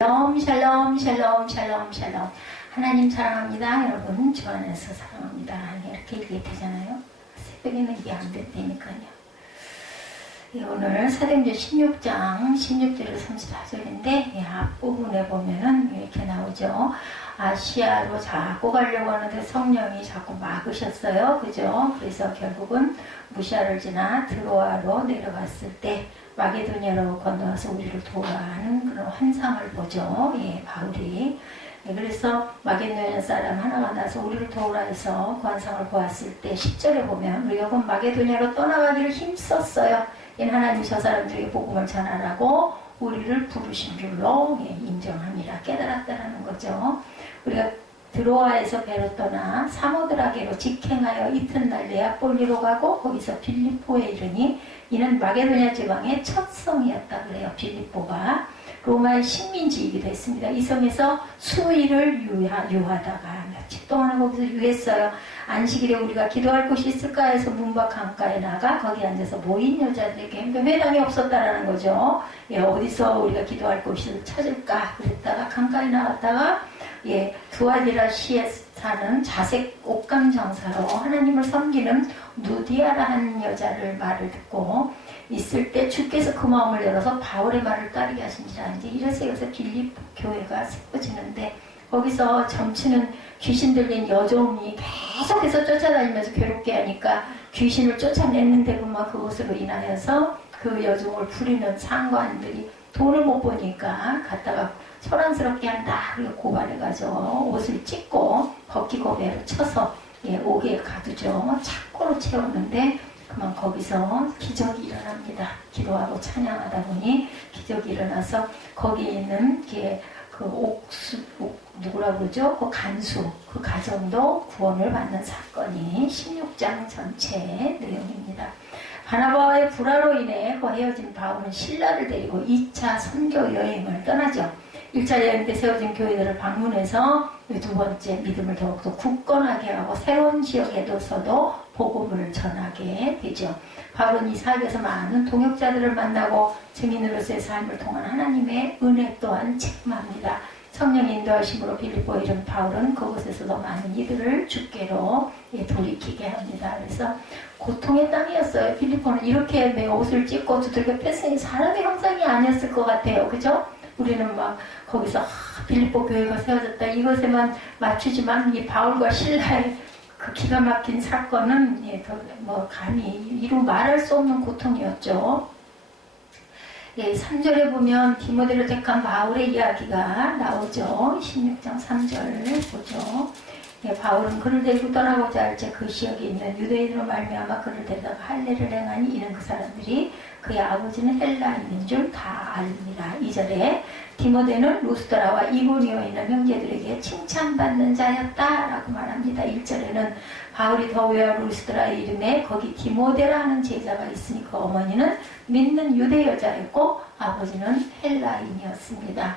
샬롬 샬롬 샬롬 샬롬 샬롬. 하나님 사랑합니다. 여러분 주 안에서 사랑합니다. 이렇게 얘기해 되잖아요. 새벽에는 이게 안 된다니까요. 오늘 사도행전 16장 16절에서 34절인데 앞부분에 보면은 이렇게 나오죠. 아시아로 자꾸 가려고 하는데 성령이 자꾸 막으셨어요. 그죠? 그래서 결국은 무시아를 지나 드로아로 내려갔을 때 마게도냐로 건너와서 우리를 도와하는 그런 환상을 보죠. 바울이. 그래서 마게도냐 사람 하나가 나서 우리를 도우라 해서 그 환상을 보았을 때 10절에 보면 우리 여건 마게도냐로 떠나가기를 힘썼어요. 이는 하나님 저 사람들에게 복음을 전하라고 우리를 부르신 줄로 인정함이라 깨달았다라는 거죠. 우리가 드로아에서 배로 떠나 사모드라게로 직행하여 이튿날 네아폴리로 가고 거기서 빌립보에 이르니 이는 마게도냐 지방의 첫 성이었다 그래요. 빌립보가 로마의 식민지이기도 했습니다. 이 성에서 수일을 유하다가 며칠 동안 거기서 유했어요. 안식일에 우리가 기도할 곳이 있을까 해서 문밖 강가에 나가 거기 앉아서 모인 여자들에게 회당이 없었다라는 거죠. 어디서 우리가 기도할 곳을 찾을까 그랬다가 강가에 나갔다가 두아디라시에 사는 자색 옥감 장사로 하나님을 섬기는 누디아라 하는 여자를 말을 듣고 있을 때 주께서 그 마음을 열어서 바울의 말을 따르게 하신지라. 이제 이래서 여기서 빌립보 교회가 세워지는데 거기서 점치는 귀신 들린 여종이 계속해서 쫓아다니면서 괴롭게 하니까 귀신을 쫓아냈는데 그것으로 인하여서 그 여종을 부리는 상관들이 돈을 못 버니까 갔다가 소란스럽게 한다 그리고 고발해가지고 옷을 찢고 벗기고 배로 쳐서 옥에 가두죠. 착고로 채웠는데 그만 거기서 기적이 일어납니다. 기도하고 찬양하다 보니 기적이 일어나서 거기에 있는 누구라고 그러죠? 그 간수, 그 가정도 구원을 받는 사건이 16장 전체의 내용입니다. 바나바와의 불화로 인해 그 헤어진 바울은 신라를 데리고 2차 선교 여행을 떠나죠. 1차 여행 때 세워진 교회들을 방문해서 두 번째 믿음을 더욱더 굳건하게 하고 새로운 지역에서도 복음을 전하게 되죠. 바울은 이 사역에서 많은 동역자들을 만나고 증인으로서의 삶을 통한 하나님의 은혜 또한 체험합니다. 성령의 인도하심으로 빌립보에 이른 바울은 그곳에서도 많은 이들을 주께로 돌이키게 합니다. 그래서 고통의 땅이었어요. 빌립보는 이렇게 매 옷을 찢고 두들겨 팼으니 사람의 형상이 아니었을 것 같아요. 그죠? 우리는 막 거기서 빌립보 교회가 세워졌다 이것에만 맞추지만 이 바울과 실라의 그 기가 막힌 사건은 감히 이루 말할 수 없는 고통이었죠. 3절에 보면 디모데를 택한 바울의 이야기가 나오죠. 16장 3절 보죠. 바울은 그를 데리고 떠나고자 할 때 그 지역에 있는 유대인으로 말미암아 그를 데려다가 할례를 행하니 이는 그 사람들이 그의 아버지는 헬라인인 줄 다 압니다. 2절에 디모데는 루스드라와 이고니오에 있는 형제들에게 칭찬받는 자였다라고 말합니다. 1절에는 바울이 더웨어 루스드라의 이름에 거기 디모데라는 제자가 있으니 그 어머니는 믿는 유대 여자였고 아버지는 헬라인이었습니다.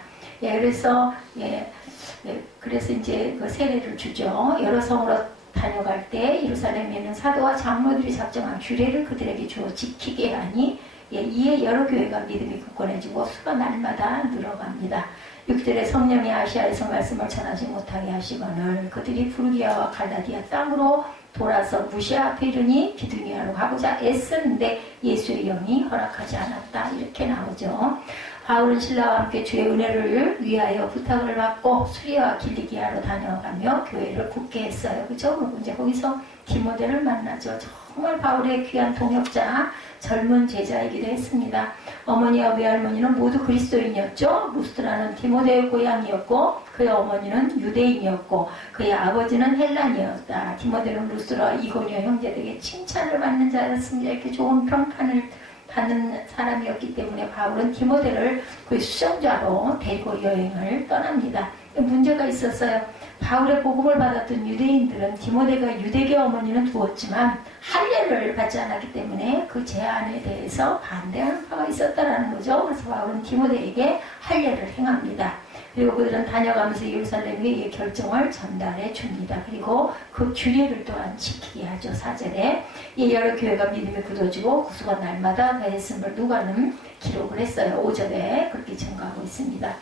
그래서 이제 그 세례를 주죠. 여러 성으로 다녀갈 때 예루살렘에 있는 사도와 장로들이 작정한 규례를 그들에게 주어 지키게 하니 이에 여러 교회가 믿음이 굳건해지고 수가 날마다 늘어갑니다. 6절에 성령이 아시아에서 말씀을 전하지 못하게 하시거늘 그들이 프루기아와 갈라디아 땅으로 돌아서 무시아 앞에 이르니 비두니아로 가고자 애쓰는데 예수의 영이 허락하지 않았다 이렇게 나오죠. 바울은 신라와 함께 주의 은혜를 위하여 부탁을 받고 수리아와 길리기아로 다녀가며 교회를 굳게 했어요. 그죠? 그리고 이제 거기서 디모데를 만나죠. 정말 바울의 귀한 동역자, 젊은 제자이기도 했습니다. 어머니와 외할머니는 모두 그리스도인이었죠. 루스드라는 디모데의 고향이었고 그의 어머니는 유대인이었고 그의 아버지는 헬란이었다. 디모데는 루스드라와 이고니오 형제들에게 칭찬을 받는 자였습니다. 이렇게 좋은 평판을 받는 사람이었기 때문에 바울은 디모데를 그 수정자로 데리고 여행을 떠납니다. 문제가 있었어요. 바울의 복음을 받았던 유대인들은 디모데가 유대계 어머니는 두었지만 할례를 받지 않았기 때문에 그 제안에 대해서 반대하는 바가 있었다라는 거죠. 그래서 바울은 디모데에게 할례를 행합니다. 그리고 그들은 다녀가면서 예루살렘에 이 결정을 전달해 줍니다. 그리고 그 규례를 또한 지키게 하죠. 4절에 이 여러 교회가 믿음이 굳어지고 구수가 날마다 배했음을 누가는 기록을 했어요. 5절에 그렇게 증거하고 있습니다.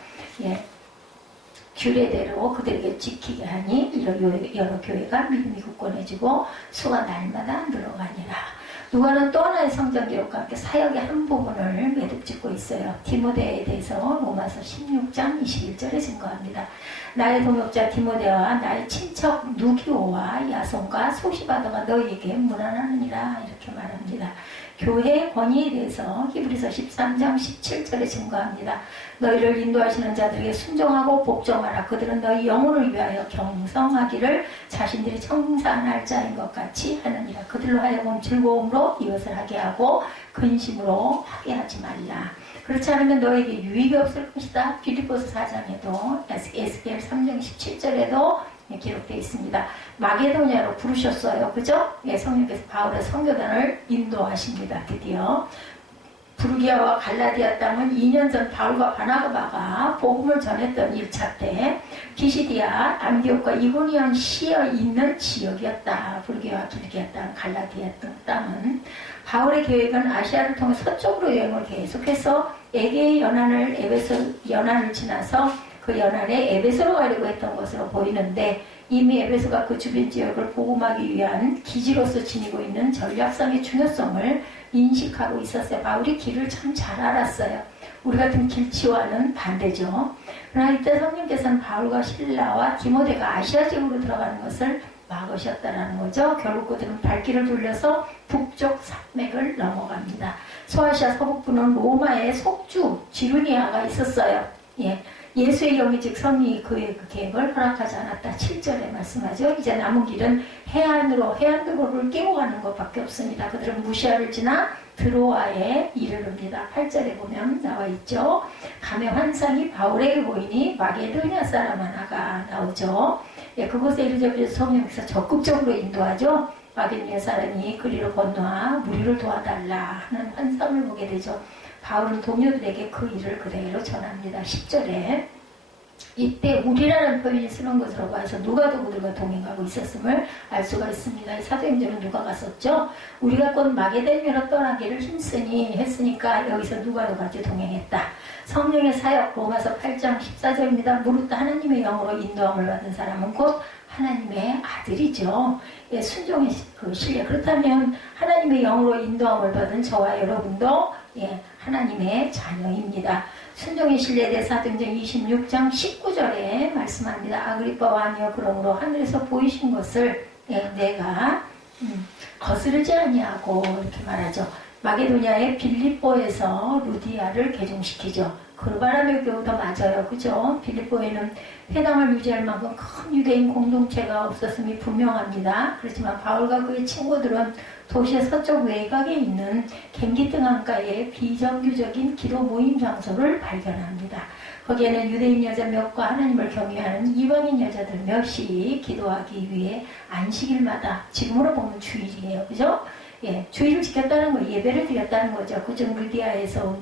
예, 규례대로 그들에게 지키게 하니 여러 교회가 믿음이 굳건해지고 수가 날마다 늘어가니라. 누가는 또 하나의 성경 기록과 함께 사역의 한 부분을 매듭 짓고 있어요. 디모데에 대해서 로마서 16장 21절에 증거합니다. 나의 동역자 디모데와 나의 친척 누기오와 야손과 소시바더가 너희에게 문안하느니라 이렇게 말합니다. 교회의 권위에 대해서 히브리서 13장 17절에 증거합니다. 너희를 인도하시는 자들에게 순종하고 복종하라. 그들은 너희 영혼을 위하여 경성하기를 자신들이 청산할 자인 것 같이 하느니라. 그들로 하여금 즐거움으로 이것을 하게 하고 근심으로 하게 하지 말라. 그렇지 않으면 너에게 유익이 없을 것이다. 빌립보서 4장에도 에스겔 3장 17절에도 기록되어 있습니다. 마게도냐로 부르셨어요. 그죠? 예, 성령께서 바울의 선교단을 인도하십니다. 드디어. 부르기아와 갈라디아 땅은 2년 전 바울과 바나바가 복음을 전했던 1차 때 피시디아, 안디옥과 이고니온 시에 있는 지역이었다. 부르기아와 길기아 땅, 갈라디아 땅은 바울의 계획은 아시아를 통해 서쪽으로 여행을 계속해서 에게의 연안을 지나서 그 연안에 에베소로 가려고 했던 것으로 보이는데 이미 에베소가 그 주변 지역을 복음하기 위한 기지로서 지니고 있는 전략상의 중요성을 인식하고 있었어요. 바울이 길을 참 잘 알았어요. 우리 같은 길치와는 반대죠. 그러나 이때 성령께서는 바울과 실라와 디모데가 아시아 지역으로 들어가는 것을 막으셨다는 거죠. 결국 그들은 발길을 돌려서 북쪽 산맥을 넘어갑니다. 소아시아 서북부는 로마의 속주 지루니아가 있었어요. 예. 예수의 영이 즉 성령이 그의 그 계획을 허락하지 않았다. 7절에 말씀하죠. 이제 남은 길은 해안도로를 끼고 가는 것밖에 없습니다. 그들은 무시아를 지나 드로아에 이르릅니다. 8절에 보면 나와 있죠. 밤의 환상이 바울에게 보이니 마게도냐 사람 하나가 나오죠. 예, 그곳에 이르자마자 성령께서 적극적으로 인도하죠. 마게도냐 사람이 그리로 건너와 무리를 도와달라 하는 환상을 보게 되죠. 바울은 동료들에게 그 일을 그대로 전합니다. 10절에 이때 우리라는 표현이 쓰는 것으로 봐서 누가도 그들과 동행하고 있었음을 알 수가 있습니다. 사도행전은 누가가 썼죠. 우리가 곧 마게도냐로 떠나기를 힘쓰니 했으니까 여기서 누가도 같이 동행했다. 성령의 사역 로마서 8장 14절입니다. 무릇 하나님의 영으로 인도함을 받은 사람은 곧 하나님의 아들이죠. 예, 순종의 그 신뢰. 그렇다면 하나님의 영으로 인도함을 받은 저와 여러분도 예, 하나님의 자녀입니다. 순종의 신뢰에 대해 사도행전 26장 19절에 말씀합니다. 아그리빠 왕이여 그러므로 하늘에서 보이신 것을 예, 내가 거스르지 아니하고 이렇게 말하죠. 마게도냐의 빌립보에서 루디아를 개종시키죠. 그 바람의 교우도 맞아요. 그죠? 빌립보에는 회당을 유지할 만큼 큰 유대인 공동체가 없었음이 분명합니다. 그렇지만 바울과 그의 친구들은 도시의 서쪽 외곽에 있는 갱기등한가에 비정규적인 기도 모임 장소를 발견합니다. 거기에는 유대인 여자 몇과 하나님을 경외하는 이방인 여자들 몇이 기도하기 위해 안식일마다 지금으로 보면 주일이에요. 그죠? 예, 주일을 지켰다는 거, 예배를 드렸다는 거죠. 그중 루디아에서 온,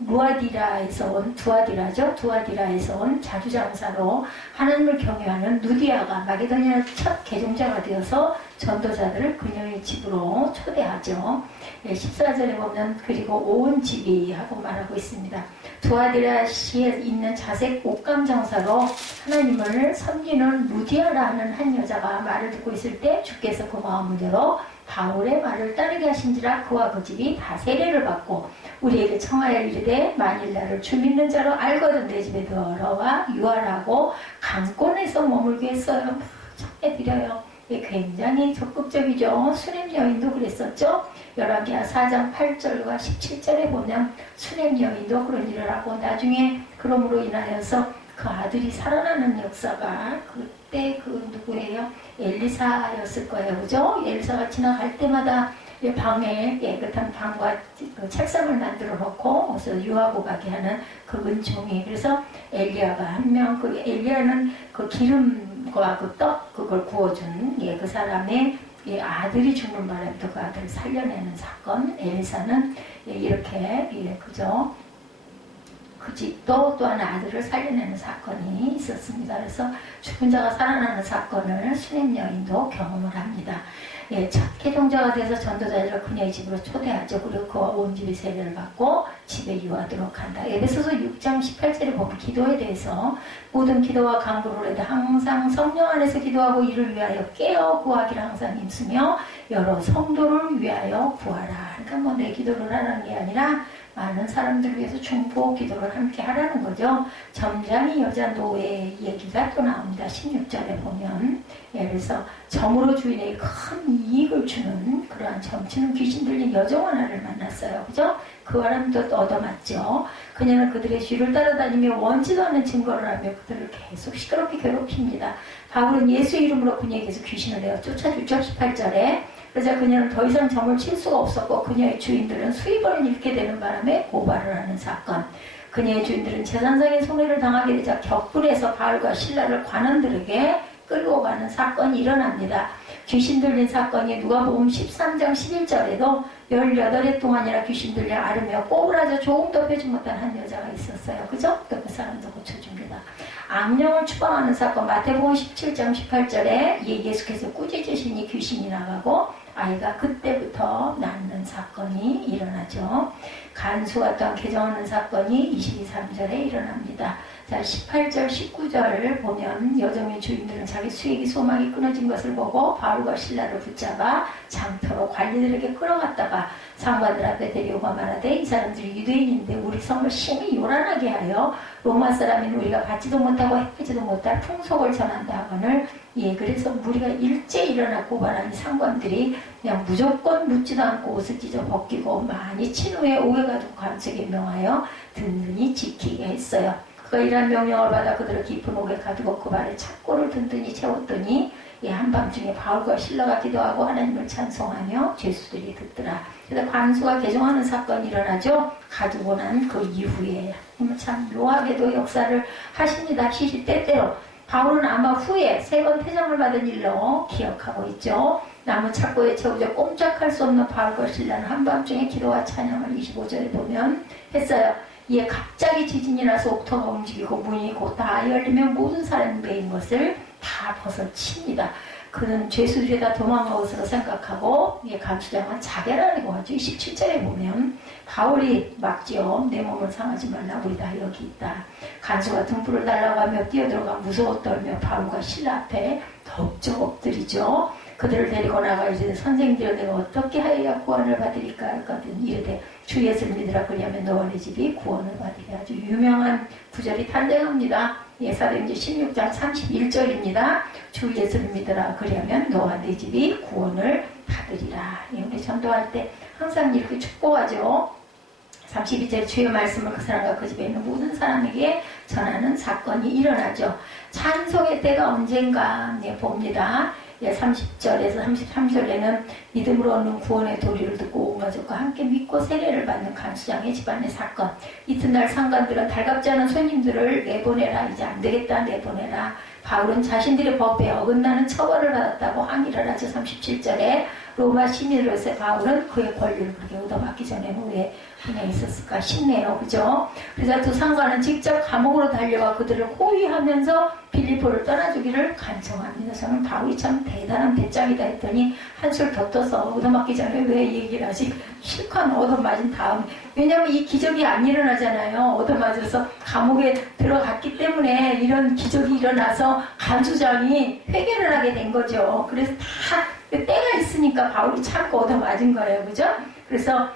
루아디라에서 온, 두아디라에서 온 자주장사로 하나님을 경외하는 누디아가 마게도냐 첫 개종자가 되어서 전도자들을 그녀의 집으로 초대하죠. 예, 14절에 보면 그리고 온 집이 하고 말하고 있습니다. 두아디라시에 있는 자색 옷감 장사로 하나님을 섬기는 루디아라는 한 여자가 말을 듣고 있을 때 주께서 그 마음대로 바울의 말을 따르게 하신지라 그와 그 집이 다 세례를 받고 우리에게 청하여 이르되 만일 나를 주 믿는 자로 알거든 내 집에 들어와 유하라고 강권에서 머물게 했어요. 청해드려요. 굉장히 적극적이죠. 수냄 여인도 그랬었죠. 열왕기하 4장 8절과 17절에 보면 수냄 여인도 그런 일을 하고 나중에 그럼으로 인하여서 그 아들이 살아나는 역사가 그때 그 누구예요? 엘리사였을 거예요. 그죠? 엘리사가 지나갈 때마다 방에 깨끗한 방과 그 책상을 만들어 놓고 거기서 유하고 가게 하는 그 은총이. 그래서 엘리야가 한 명, 그 엘리야는 그 기름과 그 떡 그걸 구워준 그 사람의 아들이 죽는 바람에 그 아들을 살려내는 사건. 엘리사는 이렇게 그죠? 그 집도 또한 아들을 살려내는 사건이 있었습니다. 그래서 죽은 자가 살아나는 사건을 수냄 여인도 경험을 합니다. 예, 첫 개종자가 돼서 전도자들을 그녀의 집으로 초대하죠. 그리고 그와 온 집이 세례를 받고 집에 유하도록 한다. 에베소서 6장 18절에 보면 기도에 대해서 모든 기도와 간구를 해도 항상 성령 안에서 기도하고 이를 위하여 깨어 구하기를 항상 힘쓰며 여러 성도를 위하여 구하라. 그러니까 뭐 내 기도를 하라는 게 아니라 많은 사람들을 위해서 중보 기도를 함께 하라는 거죠. 점장이 여자 노예 얘기가 또 나옵니다. 16절에 보면. 예, 그래서 점으로 주인에게 큰 이익을 주는 그러한 점치는 귀신 들린 여종 하나를 만났어요. 그죠? 그 사람도 얻어맞죠. 그녀는 그들의 뒤를 따라다니며 원치도 않는 증거를 하며 그들을 계속 시끄럽게 괴롭힙니다. 바울은 예수 이름으로 그녀에게서 귀신을 내어 쫓아주죠. 18절에. 그러자 그녀는 더 이상 점을 칠 수가 없었고 그녀의 주인들은 수입을 잃게 되는 바람에 고발을 하는 사건. 그녀의 주인들은 재산상의 손해를 당하게 되자 격분해서 바울과 신라를 관원들에게 끌고 가는 사건이 일어납니다. 귀신 들린 사건이 누가복음 13장 11절에도 18해 동안이나 귀신 들려 앓으며 꼬부라져 조금도 펴지 못한 한 여자가 있었어요. 그죠? 또 그 사람도 고쳐줍니다. 악령을 추방하는 사건 마태복음 17장 18절에 예수께서 꾸짖으시니 귀신이 나가고 아이가 그때부터 낫는 사건이 일어나죠. 간수가 또한 개정하는 사건이 22, 3절에 일어납니다. 자, 18절, 19절을 보면 여정의 주인들은 자기 수익이 소망이 끊어진 것을 보고 바울과 신라를 붙잡아 장터로 관리들에게 끌어갔다가 상관들 앞에 데려오고 말하되 이 사람들이 유대인인데 우리 성을 심히 요란하게 하여 로마 사람인 우리가 받지도 못하고 해지도 못할 풍속을 전한다 하거늘. 예, 그래서 무리가 일제 일어나 고발하니 상관들이 그냥 무조건 묻지도 않고 옷을 찢어 벗기고 많이 친 후에 오해가 두고 간수에게 명하여 든든히 지키게 했어요. 그가 이러한 명령을 받아 그들을 깊은 옥에 가두고 그 발에 착고를 든든히 채웠더니 예, 한밤중에 바울과 신라가 기도하고 하나님을 찬송하며 죄수들이 듣더라. 그래서 관수가 개종하는 사건이 일어나죠. 가두고 난 그 이후에 참 묘하게도 역사를 하십니다. 시시때때로. 바울은 아마 후에 3번 퇴장을 받은 일로 기억하고 있죠. 나무 착고에 채우져 꼼짝할 수 없는 바울과 신라는 한밤중에 기도와 찬양을 25절에 보면 했어요. 이에 갑자기 지진이 나서 옥토가 움직이고 문이 곧 다 열리면 모든 사람이 메인 것을 다 벗어칩니다. 그는 죄수들이 다 도망간 것으로 생각하고 간수장은 자결하려고 하죠. 27절에 보면 바울이 막지요. 내 몸을 상하지 말라. 우리 다 여기 있다. 간수가 등불을 달라가며 뛰어들어가 무서워 떨며 바울과 신라 앞에 덕적 엎드리죠. 그들을 데리고 나가 이제 선생님들여 내가 어떻게 하여야 구원을 받으리까 했거든. 이르되 주 예수를 믿으라. 그리하면 너와 내 집이 구원을 받으리. 아주 유명한 구절이 탄생합니다. 사도행전 16장 31절입니다. 주 예수를 믿으라. 그리하면 너와 내 집이 구원을 받으리라. 우리 전도할 때 항상 이렇게 축복하죠. 32절에 주의 말씀을 그 사람과 그 집에 있는 모든 사람에게 전하는 사건이 일어나죠. 찬송의 때가 언젠가 봅니다. 30절에서 33절에는 믿음으로 얻는 구원의 도리를 듣고 온 가족과 함께 믿고 세례를 받는 간수장의 집안의 사건. 이튿날 상관들은 달갑지 않은 손님들을 내보내라. 이제 안 되겠다. 내보내라. 바울은 자신들의 법에 어긋나는 처벌을 받았다고 항의를 하죠. 37절에 로마 시민으로서 바울은 그의 권리를 그렇게 얻어맞기 전에는 왜 그냥 있었을까 싶네요. 그죠? 그래서 두 상관은 직접 감옥으로 달려와 그들을 호위하면서 빌립보를 떠나주기를 간청합니다. 저는 바울이 참 대단한 배짱이다 했더니 한술 더 떠서 얻어맞기 전에 왜 얘기를 하지? 실컷 얻어맞은 다음. 왜냐하면 이 기적이 안 일어나잖아요. 얻어맞아서 감옥에 들어갔기 때문에 이런 기적이 일어나서 간수장이 회개를 하게 된 거죠. 그래서 다 때가 있으니까 바울이 참고 얻어맞은 거예요. 그죠? 그래서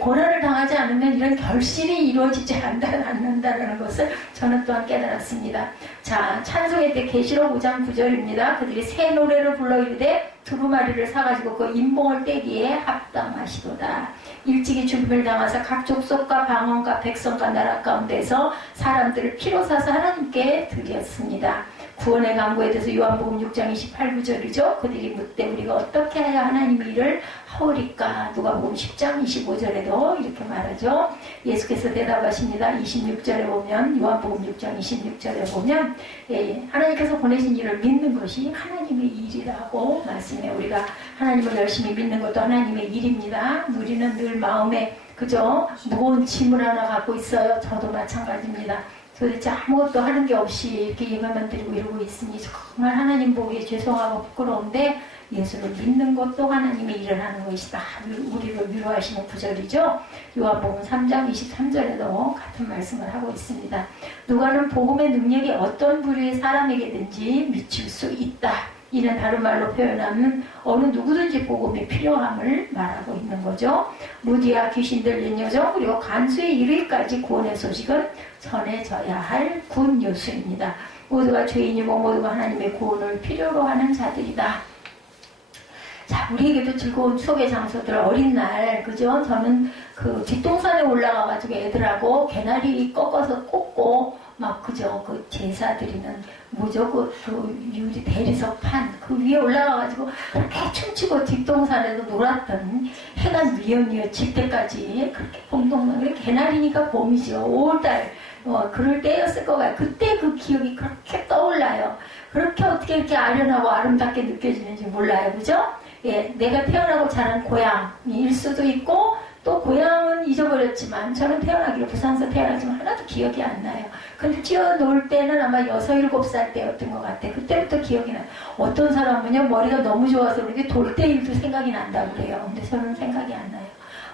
고난을 당하지 않으면 이런 결실이 이루어지지 않는다는 것을 저는 또한 깨달았습니다. 자, 찬송의 때 계시록 5장 9절입니다. 그들이 새 노래를 불러 이르되 두루마리를 사가지고 그 인봉을 떼기에 합당하시도다. 일찍이 죽음을 당하사 각 족속과 방언과 백성과 나라 가운데서 사람들을 피로 사서 하나님께 드렸습니다. 구원의 강구에 대해서 요한복음 6장 28, 9절이죠. 그들이 묻되 우리가 어떻게 해야 하나님의 일을 하오리까. 누가복음 10장 25절에도 이렇게 말하죠. 예수께서 대답하십니다. 26절에 보면 요한복음 6장 26절에 보면 하나님께서 보내신 일을 믿는 것이 하나님의 일이라고 말씀해. 우리가 하나님을 열심히 믿는 것도 하나님의 일입니다. 우리는 늘 마음에 그죠? 무거운 짐을 하나 갖고 있어요. 저도 마찬가지입니다. 도대체 아무것도 하는 게 없이 이렇게 예배만 드리고 이러고 있으니 정말 하나님 보기에 죄송하고 부끄러운데 예수를 믿는 것도 하나님의 일을 하는 것이다. 우리를 위로하시는 구절이죠. 요한복음 3장 23절에도 같은 말씀을 하고 있습니다. 누가는 복음의 능력이 어떤 부류의 사람에게든지 미칠 수 있다. 이는 다른 말로 표현하면 어느 누구든지 복음이 필요함을 말하고 있는 거죠. 무디와 귀신 들린 여정 그리고 간수에 이르기까지 구원의 소식은 전해져야 할 굿뉴스입니다. 모두가 죄인이고 모두가 하나님의 구원을 필요로 하는 자들이다. 자, 우리에게도 즐거운 추억의 장소들, 어린 날, 그죠? 저는 그 뒷동산에 올라가가지고 애들하고 개나리 꺾어서 꽂고, 막, 그죠? 그 제사 드리는, 뭐죠? 그 유리 대리석판, 그 위에 올라가가지고, 그렇게 춤추고 뒷동산에서 놀았던 해가 뉘엿뉘엿 질 때까지, 그렇게 봄동산, 개나리니까 봄이죠. 5월달, 그럴 때였을 것 같아요. 그때 그 기억이 그렇게 떠올라요. 그렇게 어떻게 이렇게 아련하고 아름답게 느껴지는지 몰라요. 그죠? 예, 내가 태어나고 자란 고향일 수도 있고 또 고향은 잊어버렸지만 저는 태어나기로 부산에서 태어나지만 하나도 기억이 안 나요. 근데 뛰어놀 때는 아마 6, 7살 때였던 것 같아요. 그때부터 기억이 나요. 어떤 사람은요 머리가 너무 좋아서 그렇게 돌 때 일도 생각이 난다고 그래요. 근데 저는 생각이 안 나요.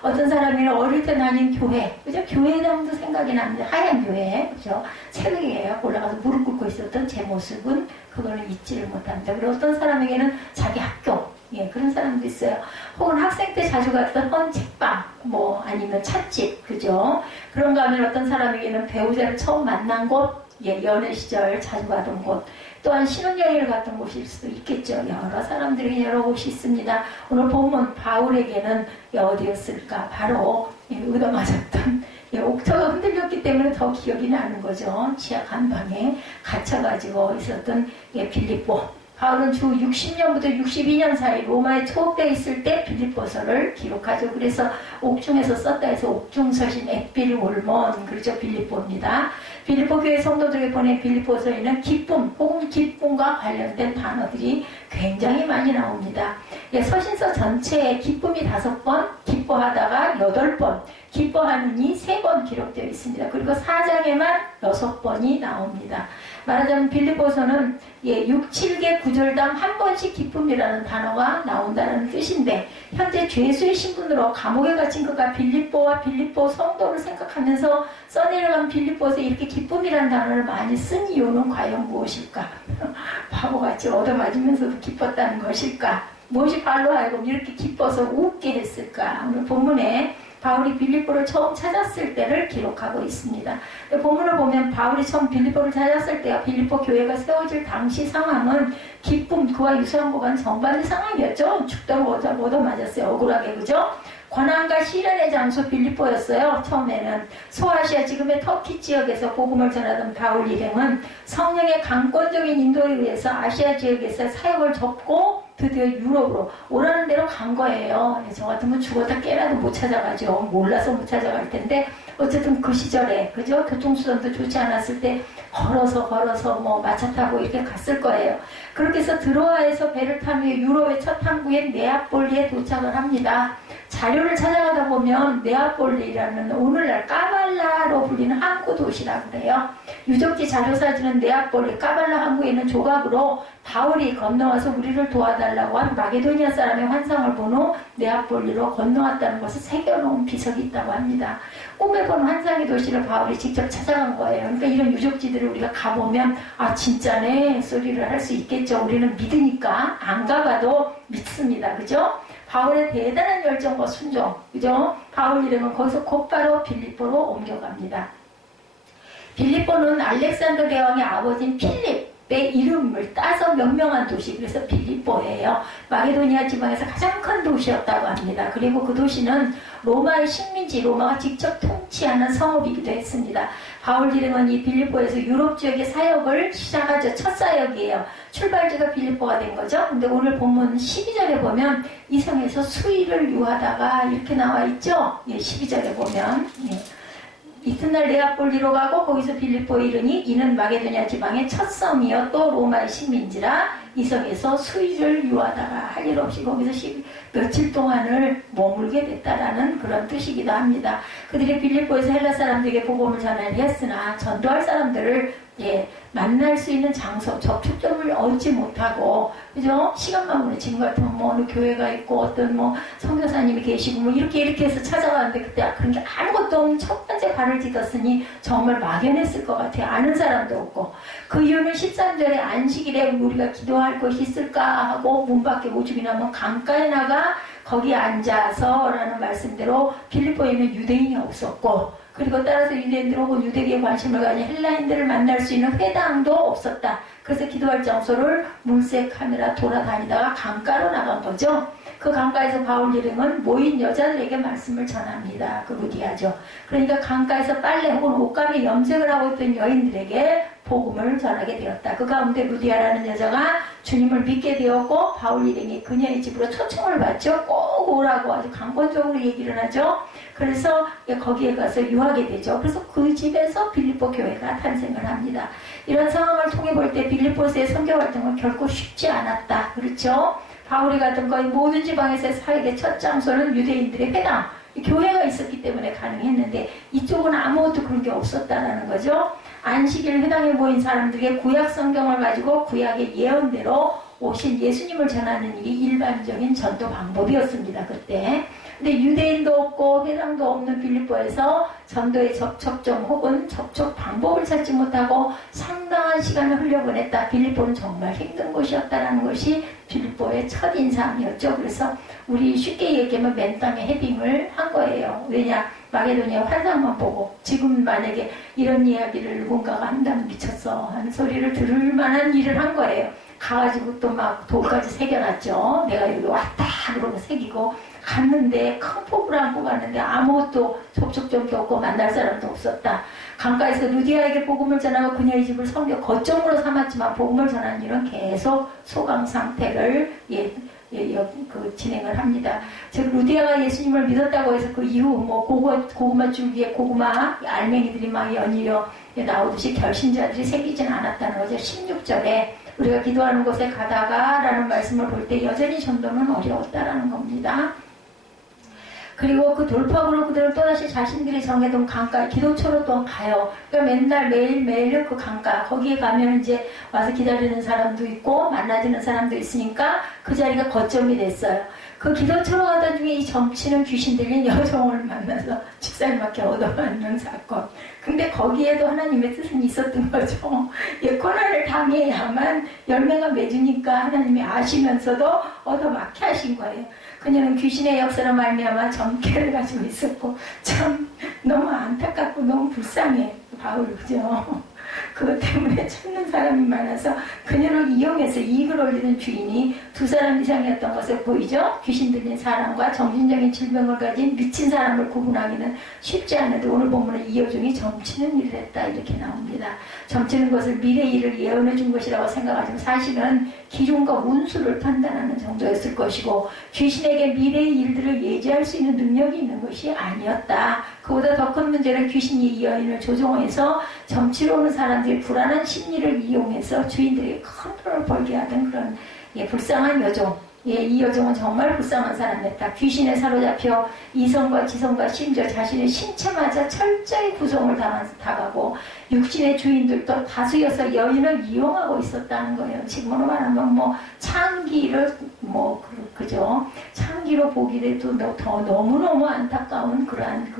어떤 사람이 어릴 때 다닌 교회, 그죠? 교회장도 생각이 납니다. 하얀 교회, 그죠? 새벽에 올라가서 무릎 꿇고 있었던 제 모습은 그거는 잊지를 못합니다. 그리고 어떤 사람에게는 자기 학교, 예, 그런 사람도 있어요. 혹은 학생 때 자주 갔던 책방, 뭐, 아니면 찻집, 그죠? 그런가 하면 어떤 사람에게는 배우자를 처음 만난 곳, 예, 연애 시절 자주 가던 곳, 또한 신혼여행을 갔던 곳일 수도 있겠죠. 여러 사람들에게 여러 곳이 있습니다. 오늘 본문 바울에게는 어디였을까? 바로 얻어맞았던 옥터가 흔들렸기 때문에 더 기억이 나는 거죠. 지하 감방에 갇혀가지고 있었던 빌립보. 바울은 주 60년부터 62년 사이 로마에 투옥되어 있을 때 빌립보서를 기록하죠. 그래서 옥중에서 썼다 해서 옥중서신 엑빌올몬, 그렇죠. 빌립보입니다. 빌립보 교회 성도들에게 보낸 빌립보서에는 기쁨 혹은 기쁨과 관련된 단어들이 굉장히 많이 나옵니다. 예, 서신서 전체에 기쁨이 5번, 기뻐하다가 8번, 기뻐하느니 3번 기록되어 있습니다. 그리고 4장에만 6번이 나옵니다. 말하자면 빌립보서는 6, 7개 구절당 한 번씩 기쁨이라는 단어가 나온다는 뜻인데 현재 죄수의 신분으로 감옥에 갇힌 그가 빌립보와 빌립보 성도를 생각하면서 써내려간 빌립보에서 이렇게 기쁨이라는 단어를 많이 쓴 이유는 과연 무엇일까? 바보같이 얻어맞으면서도 기뻤다는 것일까? 무엇이 발로 하여금 이렇게 기뻐서 웃게 했을까? 오늘 본문에 바울이 빌립보를 처음 찾았을 때를 기록하고 있습니다. 본문을 보면 바울이 처음 빌립보를 찾았을 때와 빌립보 교회가 세워질 당시 상황은 기쁨, 그와 유사한 것과는 정반대 상황이었죠. 죽다고 얻어맞았어요. 억울하게, 그죠? 고난과 시련의 장소 빌립보였어요. 처음에는 소아시아 지금의 터키 지역에서 복음을 전하던 바울 일행은 성령의 강권적인 인도에 의해서 아시아 지역에서 사역을 접고 드디어 유럽으로 오라는 대로 간 거예요. 저 같으면 죽었다 깨라도 못 찾아가죠. 몰라서 못 찾아갈 텐데 어쨌든 그 시절에 그죠? 교통수단도 좋지 않았을 때 걸어서 뭐 마차 타고 이렇게 갔을 거예요. 그렇게 해서 드로아에서 배를 탄 후에 유럽의 첫 항구인 네아폴리에 도착을 합니다. 자료를 찾아가다 보면 네아폴리라는 오늘날 까발라로 불리는 항구 도시라고 그래요. 유적지 자료 사진은 네아폴리 까발라 항구에 있는 조각으로 바울이 건너와서 우리를 도와달라고 한 마게도니아 사람의 환상을 본 후 네아폴리로 건너왔다는 것을 새겨놓은 비석이 있다고 합니다. 꿈에 본 환상의 도시를 바울이 직접 찾아간 거예요. 그러니까 이런 유적지들을 우리가 가보면 아 진짜네 소리를 할 수 있겠죠. 우리는 믿으니까 안 가봐도 믿습니다. 그죠? 바울의 대단한 열정과 순종, 그죠? 바울 일행은 거기서 곧바로 빌립보로 옮겨갑니다. 빌립보는 알렉산더 대왕의 아버지인 필립의 이름을 따서 명명한 도시, 그래서 빌립보예요. 마게도니아 지방에서 가장 큰 도시였다고 합니다. 그리고 그 도시는 로마의 식민지, 로마가 직접 통치하는 성읍이기도 했습니다. 바울 일행은 이 빌립보에서 유럽 지역의 사역을 시작하죠. 첫 사역이에요. 출발지가 빌립보가 된 거죠. 근데 오늘 본문 12절에 보면 이 성에서 수일을 유하다가 이렇게 나와 있죠. 예, 12절에 보면. 예. 이튿날 네아폴리로 가고 거기서 빌립보에 이르니 이는 마게도냐 지방의 첫 섬이여 또 로마의 식민지라 이 성에서 수일을 유하다가 할 일 없이 거기서 며칠 동안을 머물게 됐다라는 그런 뜻이기도 합니다. 그들이 빌립보에서 헬라 사람들에게 복음을 전하려 했으나 전도할 사람들을 만날 수 있는 장소, 접촉점을 얻지 못하고, 그죠? 시간만 보내. 지금 같으면 뭐 어느 교회가 있고 어떤 뭐 선교사님이 계시고 뭐 이렇게 해서 찾아가는데 그때 그런 게 아무것도 없는 첫 번째 발을 디뎠으니 정말 막연했을 것 같아요. 아는 사람도 없고. 그 이유는 13절에 안식일에 우리가 기도할 것이 있을까 하고 문 밖에 오죽이 나면 강가에 나가 거기에 앉아서 라는 말씀대로 빌립보에는 유대인이 없었고, 그리고 따라서 유대인들 혹은 유대계에 관심을 가진 헬라인들을 만날 수 있는 회당도 없었다. 그래서 기도할 장소를 물색하느라 돌아다니다가 강가로 나간 거죠. 그 강가에서 바울 일행은 모인 여자들에게 말씀을 전합니다. 그 루디아죠. 그러니까 강가에서 빨래 혹은 옷감에 염색을 하고 있던 여인들에게 복음을 전하게 되었다. 그 가운데 루디아라는 여자가 주님을 믿게 되었고 바울 일행이 그녀의 집으로 초청을 받죠. 꼭 오라고 아주 강권적으로 얘기를 하죠. 그래서 거기에 가서 유하게 되죠. 그래서 그 집에서 빌립보 교회가 탄생을 합니다. 이런 상황을 통해 볼 때 빌립보에서의 선교 활동은 결코 쉽지 않았다. 그렇죠? 바울이 갔던 거의 모든 지방에서의 사역의 첫 장소는 유대인들의 회당, 교회가 있었기 때문에 가능했는데 이쪽은 아무것도 그런 게 없었다라는 거죠. 안식일 회당에 모인 사람들에게 구약 성경을 가지고 구약의 예언대로 오신 예수님을 전하는 일이 일반적인 전도 방법이었습니다. 그때. 근데 유대인도 없고 회당도 없는 빌립보에서 전도의 접촉점 혹은 접촉 방법을 찾지 못하고 상당한 시간을 흘려보냈다. 빌립보는 정말 힘든 곳이었다는 것이 빌립보의 첫인상이었죠. 그래서 우리 쉽게 얘기하면 맨 땅에 헤빙을 한 거예요. 왜냐? 마게도니아 환상만 보고 지금 만약에 이런 이야기를 누군가가 한다면 미쳤어 하는 소리를 들을 만한 일을 한 거예요. 가가지고 또 막 돌까지 새겨놨죠. 내가 여기 왔다 그러고 새기고 갔는데 큰 폭우를 안고 갔는데 아무것도 접촉점도 없고 만날 사람도 없었다. 강가에서 루디아에게 복음을 전하고 그녀의 집을 성교 거점으로 삼았지만 복음을 전하는 일은 계속 소강 상태를 진행을 합니다. 즉 루디아가 예수님을 믿었다고 해서 그 이후 뭐 고구마 줄기에 고구마 알맹이들이 막 연이어 나오듯이 결신자들이 생기지는 않았다는 거죠. 16절에 우리가 기도하는 곳에 가다가 라는 말씀을 볼 때 여전히 전도는 어려웠다라는 겁니다. 그리고 그 돌파구로 그들은 또다시 자신들이 정해둔 강가, 기도처로 또 가요. 그러니까 맨날 매일매일 그 강가, 거기에 가면 이제 와서 기다리는 사람도 있고, 만나지는 사람도 있으니까 그 자리가 거점이 됐어요. 그 기도처로 가던 중에 이 점치는 귀신 들린 여종을 만나서 집사님밖에 얻어맞는 사건. 근데 거기에도 하나님의 뜻은 있었던 거죠. 고난을 당해야만 열매가 맺으니까 하나님이 아시면서도 얻어맞게 하신 거예요. 그녀는 귀신의 역사로 말미암아 점괘를 가지고 있었고 참 너무 안타깝고 너무 불쌍해. 바울 그죠? 그것 때문에 찾는 사람이 많아서 그녀를 이용해서 이익을 올리는 주인이 두 사람 이상이었던 것을 보이죠? 귀신 들린 사람과 정신적인 질병을 가진 미친 사람을 구분하기는 쉽지 않은데 오늘 본문은 이 여종이 점치는 일을 했다 이렇게 나옵니다. 점치는 것을 미래의 일을 예언해 준 것이라고 생각하지만 사실은 기준과 운수를 판단하는 정도였을 것이고 귀신에게 미래의 일들을 예지할 수 있는 능력이 있는 것이 아니었다. 그보다 더 큰 문제는 귀신이 이 여인을 조종해서 점치러 오는 사람들이 불안한 심리를 이용해서 주인들에게 큰 돈을 벌게 하던 그런 불쌍한 여종. 이 여종은 정말 불쌍한 사람이었다. 귀신에 사로잡혀 이성과 지성과 심지어 자신의 신체마저 철저히 구성을 당하고 육신의 주인들도 다수여서 여인을 이용하고 있었다는 거예요. 지금으로 말하면 뭐 창기를 그죠? 창기로 보기에도 더 너무너무 안타까운 그러한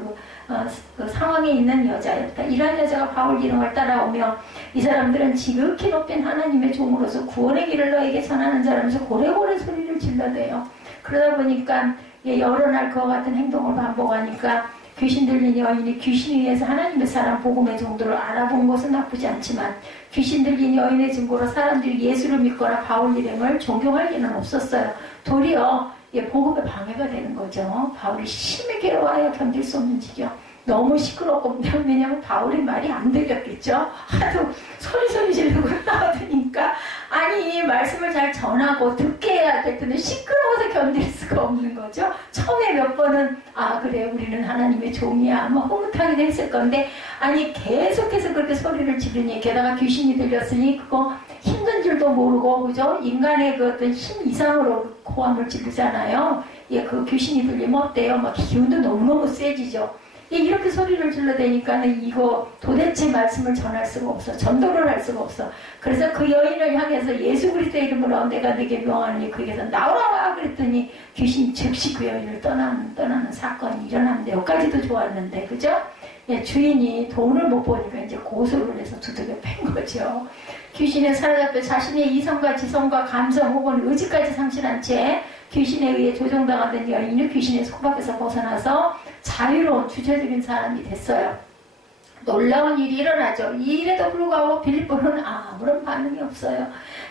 그 상황에 있는 여자였다. 이런 여자가 바울 이름을 따라오며 이 사람들은 지극히 높인 하나님의 종으로서 구원의 길을 너에게 전하는 자라면서 고래고래 소리를 질러대요. 그러다 보니까 여러 날 그와 같은 행동을 반복하니까 귀신 들린 여인이 귀신에 의해서 하나님의 사람 복음의 정도를 알아본 것은 나쁘지 않지만 귀신 들린 여인의 증거로 사람들이 예수를 믿거나 바울 일행을 존경할 리는 없었어요. 도리어 복음에 방해가 되는 거죠. 바울이 심히 괴로워하여 견딜 수 없는 지경. 너무 시끄럽고 왜냐면 바울이 말이 안 들렸겠죠. 하도 소리 지르고 떠드니까 아니 아니 말씀을 잘 전하고 듣게 해야 될 텐데 시끄러워서 견딜 수가 없는 거죠. 처음에 몇 번은 그래 우리는 하나님의 종이야 뭐 흐뭇하기도 했을 건데 아니 계속해서 그렇게 소리를 지르니 게다가 귀신이 들렸으니 그거 힘든 줄도 모르고 그죠? 인간의 그 어떤 힘 이상으로 고함을 지르잖아요. 예, 그 귀신이 들리면 어때요? 막 기운도 너무너무 세지죠. 예, 이렇게 소리를 질러대니까는 이거 도대체 말씀을 전할 수가 없어. 전도를 할 수가 없어. 그래서 그 여인을 향해서 예수 그리스도의 이름으로 내가 네게 명하노니 그에게서 나오라 그랬더니 귀신이 즉시 그 여인을 떠나는 사건이 일어났는데 여기까지도 좋았는데 그죠? 예, 주인이 돈을 못 보니까 이제 고소를 해서 두들겨 팬 거죠. 귀신에 사로잡혀 자신의 이성과 지성과 감성 혹은 의지까지 상실한 채 귀신에 의해 조종당하던 여인이 귀신의 속박에서 벗어나서 자유로운 주체적인 사람이 됐어요. 놀라운 일이 일어나죠. 이 일에도 불구하고 빌립보는 아무런 반응이 없어요.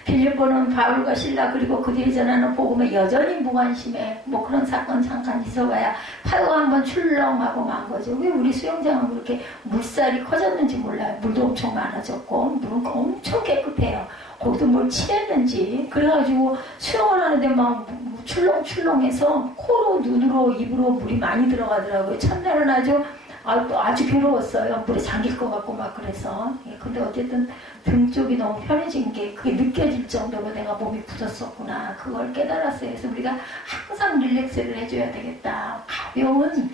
빌립보는 바울과 실라 그리고 그들이 전하는 복음에 여전히 무관심해. 뭐 그런 사건 잠깐 있어봐야 파도가 한번 출렁하고 만 거죠. 왜 우리 수영장은 그렇게 물살이 커졌는지 몰라요. 물도 엄청 많아졌고 물은 엄청 깨끗해요. 거기도 뭘 칠했는지 그래가지고 수영을 하는데 막 출렁출렁해서 코로 눈으로 입으로 물이 많이 들어가더라고요. 첫날은 아주 괴로웠어요. 물에 잠길 것 같고 막 그래서. 근데 어쨌든 등 쪽이 너무 편해진 게 그게 느껴질 정도로 내가 몸이 굳었었구나. 그걸 깨달았어요. 그래서 우리가 항상 릴렉스를 해줘야 되겠다. 가벼운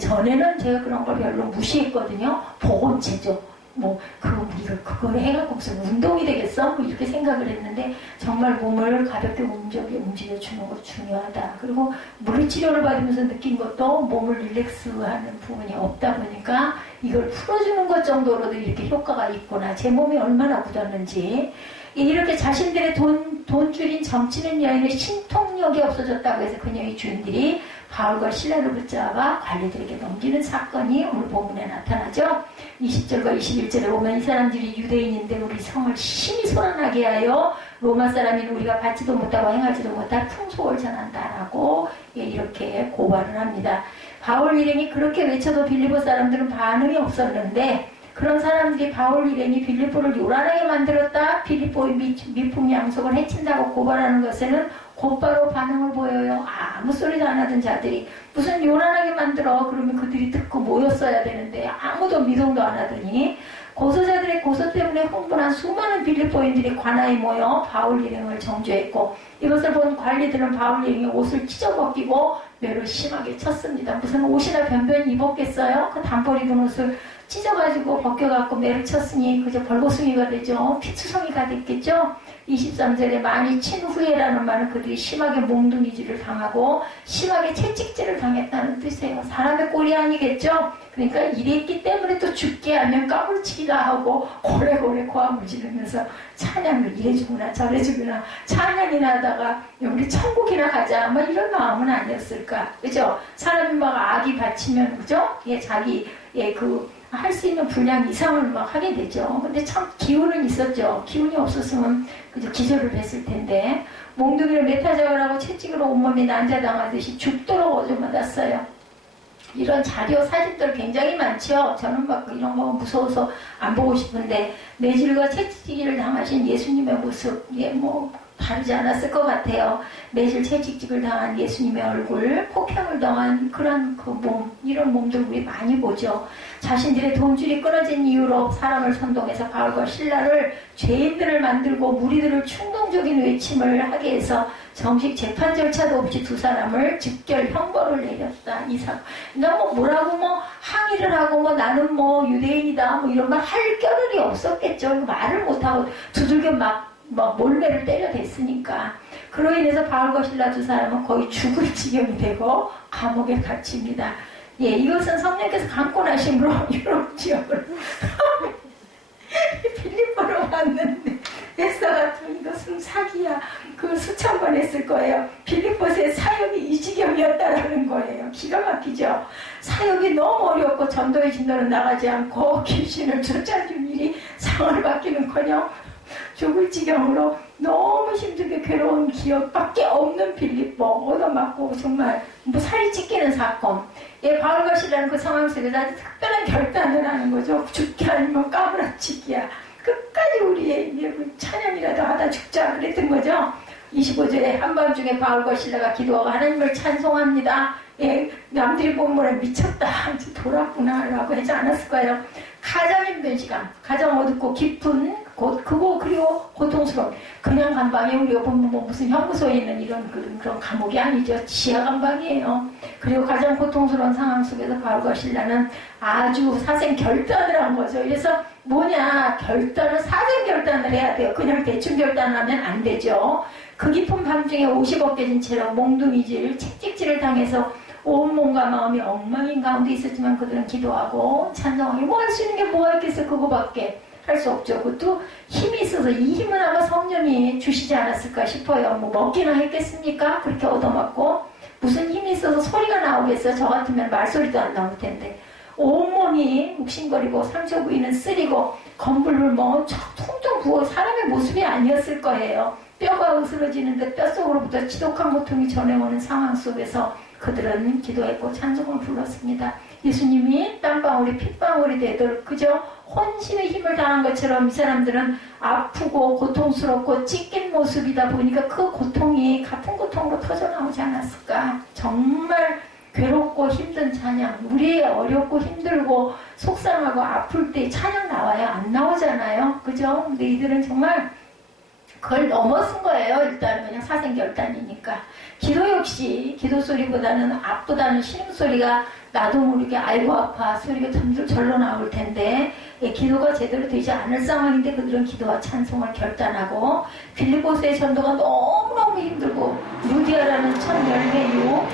전에는 제가 그런 걸 별로 무시했거든요. 보건체조. 우리가 그걸 해갖고 무슨 운동이 되겠어? 뭐 이렇게 생각을 했는데 정말 몸을 가볍게 움직여주는 거 중요하다. 그리고 물리치료를 받으면서 느낀 것도 몸을 릴렉스하는 부분이 없다 보니까 이걸 풀어주는 것 정도로도 이렇게 효과가 있구나. 제 몸이 얼마나 굳었는지. 이렇게 자신들의 돈줄인 점치는 여인의 신통력이 없어졌다고 해서 그녀의 주인들이 바울과 실라를 붙잡아 관리들에게 넘기는 사건이 오늘 본문에 나타나죠. 20절과 21절에 보면 이 사람들이 유대인인데 우리 성을 심히 소란하게 하여 로마 사람인 우리가 받지도 못하고 행하지도 못할 풍속을 전한다라고 이렇게 고발을 합니다. 바울 일행이 그렇게 외쳐도 빌립보 사람들은 반응이 없었는데 그런 사람들이 바울 일행이 빌립보를 요란하게 만들었다. 빌립보의 미풍 양속을 해친다고 고발하는 것에는 곧바로 반응을 보여요. 아무 소리도 안 하던 자들이 무슨 요란하게 만들어. 그러면 그들이 듣고 모였어야 되는데 아무도 미동도 안 하더니 고소자들의 고소 때문에 흥분한 수많은 빌립보인들이 관아에 모여 바울 일행을 정죄했고 이것을 본 관리들은 바울 일행의 옷을 찢어벗기고 매를 심하게 쳤습니다. 무슨 옷이나 변변히 입었겠어요? 그 단벌 입은 옷을 찢어가지고 벗겨갖고 매를 쳤으니 그저 벌거숭이가 되죠. 피투성이가 됐겠죠. 23절에 많이 친 후에라는 말은 그들이 심하게 몽둥이질을 당하고 심하게 채찍질을 당했다는 뜻이에요. 사람의 꼴이 아니겠죠. 그러니까 이랬기 때문에 또 죽게 하면 까불치기가 하고 고래고래 고함을 지르면서 찬양을 이래주구나 저래주구나 찬양이나 하다가 우리 천국이나 가자 뭐 이런 마음은 아니었을까. 그죠? 사람이 막 악이 바치면 그죠? 할 수 있는 분량 이상을 막 하게 되죠. 근데 참 기운은 있었죠. 기운이 없었으면 그저 기절을 했을 텐데 몽둥이를 메타작을 하고 채찍으로 온몸이 난자당하듯이 죽도록 얻어맞았어요. 이런 자료 사진들 굉장히 많죠. 저는 막 이런 거 무서워서 안 보고 싶은데 매질과 채찍질을 당하신 예수님의 모습 다르지 않았을 것 같아요. 매질 채찍질을 당한 예수님의 얼굴, 폭행을 당한 그런 그 몸, 이런 몸들 우리 많이 보죠. 자신들의 돈줄이 끊어진 이유로 사람을 선동해서 바울과 실라를 죄인들을 만들고 무리들을 충동적인 외침을 하게 해서 정식 재판 절차도 없이 두 사람을 즉결 형벌을 내렸다. 그러니까 뭐라고 항의를 하고 나는 유대인이다 이런 말 할 겨를이 없었겠죠. 말을 못하고 두들겨 막 몰매를 때려댔으니까. 그로 인해서 바울과 실라 두 사람은 거의 죽을 지경이 되고 감옥에 갇힙니다. 이것은 성령께서 감고 나심으로 유럽 지역을 빌립보로 왔는데 에서 같은 이것은 사기야. 그 수천 번 했을 거예요. 빌립보의 사역이 이 지경이었다라는 거예요. 기가 막히죠. 사역이 너무 어렵고 전도의 진도는 나가지 않고 귀신을 쫓아준 일이 상을 받기는커녕 죽을 지경으로 너무 힘들게 괴로운 기억밖에 없는 빌립보 얻어맞고 정말 살이 찢기는 사건. 바울과 실라는 그 상황 속에서 아주 특별한 결단을 하는 거죠. 죽게 아니면 까무라치기야. 끝까지 우리의 찬양이라도 하다 살자 죽자 그랬던 거죠. 25절에 한밤중에 바울과 실라가 기도하고 하나님을 찬송합니다. 예, 남들이 보면 미쳤다 돌았구나 라고 하지 않았을까요? 가장 힘든 시간, 가장 어둡고 깊은 그리고 고통스러운 그냥 감방에 우리가 보면 뭐 무슨 형무소에 있는 그런 감옥이 아니죠. 지하 감방이에요. 그리고 가장 고통스러운 상황 속에서 바울과 실라는 아주 사생 결단을 한 거죠. 그래서 뭐냐, 사생 결단을 해야 돼요. 그냥 대충 결단을 하면 안 되죠. 그 깊은 밤중에 50억 깨진 채로 몽둥이질, 채찍질을 당해서 온몸과 마음이 엉망인 가운데 있었지만 그들은 기도하고 찬송하고 뭐 할 수 있는 게 뭐가 있겠어요. 그거밖에 할 수 없죠. 그것도 힘이 있어서 이 힘은 아마 성령이 주시지 않았을까 싶어요. 뭐 먹기나 했겠습니까? 그렇게 얻어맞고 무슨 힘이 있어서 소리가 나오겠어요. 저 같으면 말소리도 안 나올 텐데 온몸이 욱신거리고 상처 부위는 쓰리고 건불을 뭐 통통 부어 사람의 모습이 아니었을 거예요. 뼈가 으스러지는데 뼛속으로부터 지독한 고통이 전해오는 상황 속에서 그들은 기도했고 찬송을 불렀습니다. 예수님이 땀방울이 핏방울이 되도록 그저 혼신의 힘을 다한 것처럼 이 사람들은 아프고 고통스럽고 찢긴 모습이다 보니까 그 고통이 같은 고통으로 터져나오지 않았을까. 정말 괴롭고 힘든 찬양, 우리 어렵고 힘들고 속상하고 아플 때 찬양 나와요? 안 나오잖아요. 그죠? 근데 이들은 정말 그걸 넘어선 거예요. 일단 그냥 사생결단이니까. 기도 역시 기도 소리보다는 아프다는 신음소리가 나도 모르게 아이고 아파 소리가 점점 절로 나올 텐데 기도가 제대로 되지 않을 상황인데 그들은 기도와 찬송을 결단하고 빌립보서의 전도가 너무너무 힘들고 루디아라는 첫 열매 이후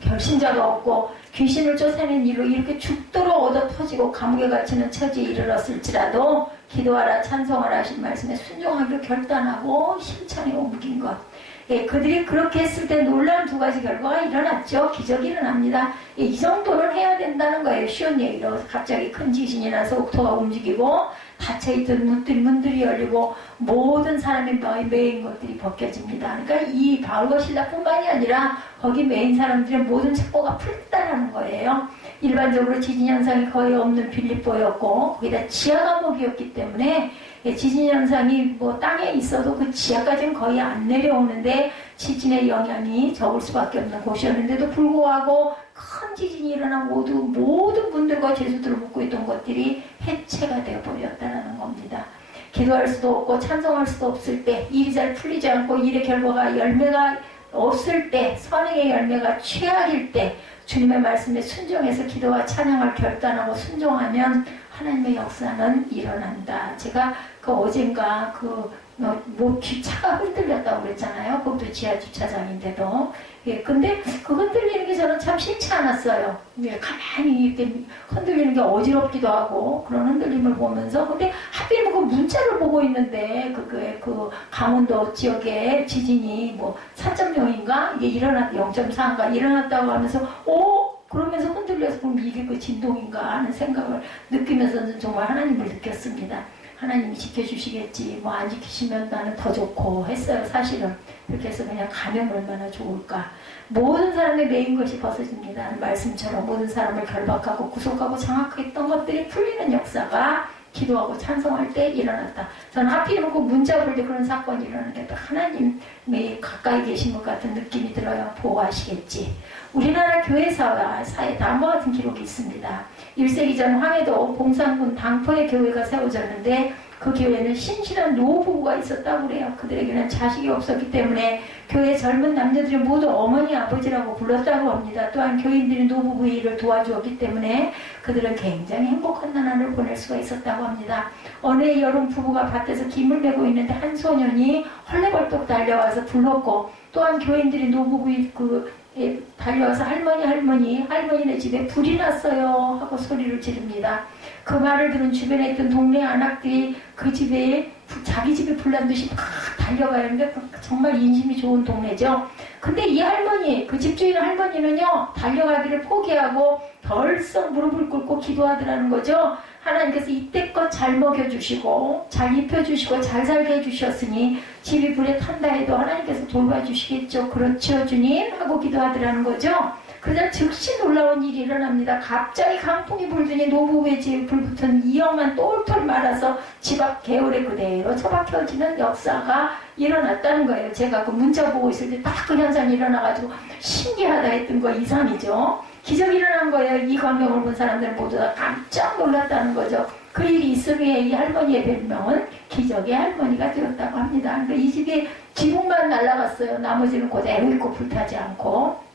결신자가 없고 귀신을 쫓아낸 일로 이렇게 죽도록 얻어 터지고 감옥에 갇히는 처지에 이르렀을지라도 기도하라 찬송하라 하신 말씀에 순종하기로 결단하고 실천에 옮긴 것. 예, 그들이 그렇게 했을 때 놀라운 두 가지 결과가 일어났죠. 기적이 일어납니다. 예, 이 정도는 해야 된다는 거예요. 쉬운 얘기로 갑자기 큰 지진이 나서 옥토가 움직이고 닫혀있던 문들이 열리고 모든 사람의 매인 것들이 벗겨집니다. 그러니까 이 바울과 실라뿐만이 아니라 거기 매인 사람들의 모든 착고가 풀렸다는 거예요. 일반적으로 지진 현상이 거의 없는 빌립보였고 거기다 지하 감옥이었기 때문에 지진 현상이 뭐 땅에 있어도 그 지하까지는 거의 안 내려오는데 지진의 영향이 적을 수밖에 없는 곳이었는데도 불구하고 큰 지진이 일어나 모든 분들과 제수들을 묶고 있던 것들이 해체가 되어버렸다는 겁니다. 기도할 수도 없고 찬송할 수도 없을 때 일이 잘 풀리지 않고 일의 결과가 열매가 없을 때 선행의 열매가 최악일 때 주님의 말씀에 순종해서 기도와 찬양을 결단하고 순종하면 하나님의 역사는 일어난다. 제가 어젠가 차가 흔들렸다고 그랬잖아요. 그것도 지하 주차장인데도. 예, 근데 그 흔들리는 게 저는 참 싫지 않았어요. 예, 가만히 이렇게 흔들리는 게 어지럽기도 하고, 그런 흔들림을 보면서. 근데 하필이면 그 문자를 보고 있는데, 그 강원도 지역에 지진이 4.0인가? 이게 0.4인가? 일어났다고 하면서, 그러면서 흔들려서 그럼 이게 그 진동인가 하는 생각을 느끼면서는 정말 하나님을 느꼈습니다. 하나님이 지켜주시겠지, 안 지키시면 나는 더 좋고 했어요, 사실은. 그렇게 해서 그냥 가면 얼마나 좋을까. 모든 사람의 매인 것이 벗어집니다. 말씀처럼 모든 사람을 결박하고 구속하고 장악했던 것들이 풀리는 역사가 기도하고 찬송할 때 일어났다. 저는 하필이면 그 문자 볼 때 그런 사건이 일어나는 하나님이 가까이 계신 것 같은 느낌이 들어요. 보호하시겠지. 우리나라 교회사와 사에 다음과 같은 기록이 있습니다. 1세기 전 황해도 봉산군 당포의 교회가 세워졌는데 그 교회는 신실한 노부부가 있었다고 그래요. 그들에게는 자식이 없었기 때문에 교회 젊은 남녀들이 모두 어머니 아버지라고 불렀다고 합니다. 또한 교인들이 노부부의 일을 도와주었기 때문에 그들은 굉장히 행복한 나날을 보낼 수가 있었다고 합니다. 어느 여름 부부가 밭에서 김을 메고 있는데 한 소년이 헐레벌떡 달려와서 불렀고, 또한 교인들이 노부부의 달려와서 할머니네 집에 불이 났어요 하고 소리를 지릅니다. 그 말을 들은 주변에 있던 동네 아낙들이 그 집에 자기 집에 불난 듯이 막 달려가야 하는데 정말 인심이 좋은 동네죠. 근데 이 할머니, 그 집주인 할머니는요, 달려가기를 포기하고 덜썩 무릎을 꿇고 기도하더라는 거죠. 하나님께서 이때껏 잘 먹여주시고 잘 입혀주시고 잘 살게 해주셨으니 집이 불에 탄다 해도 하나님께서 돌봐주시겠죠. 그렇죠 주님 하고 기도하더라는 거죠. 그러자 즉시 놀라운 일이 일어납니다. 갑자기 강풍이 불더니 노부부의 집에 불붙은 2억만 똘똘 말아서 집 앞 개울에 그대로 처박혀지는 역사가 일어났다는 거예요. 제가 그 문자 보고 있을 때 딱 그 현상이 일어나가지고 신기하다 했던 거 이상이죠. 기적이 일어난 거예요. 이 광경을 본 사람들 모두 다 깜짝 놀랐다는 거죠. 그 일이 있음 후에 이 할머니의 별명은 기적의 할머니가 되었다고 합니다. 그러니까 이 집이 지붕만 날아갔어요. 나머지는 그대로 있고 불타지 않고.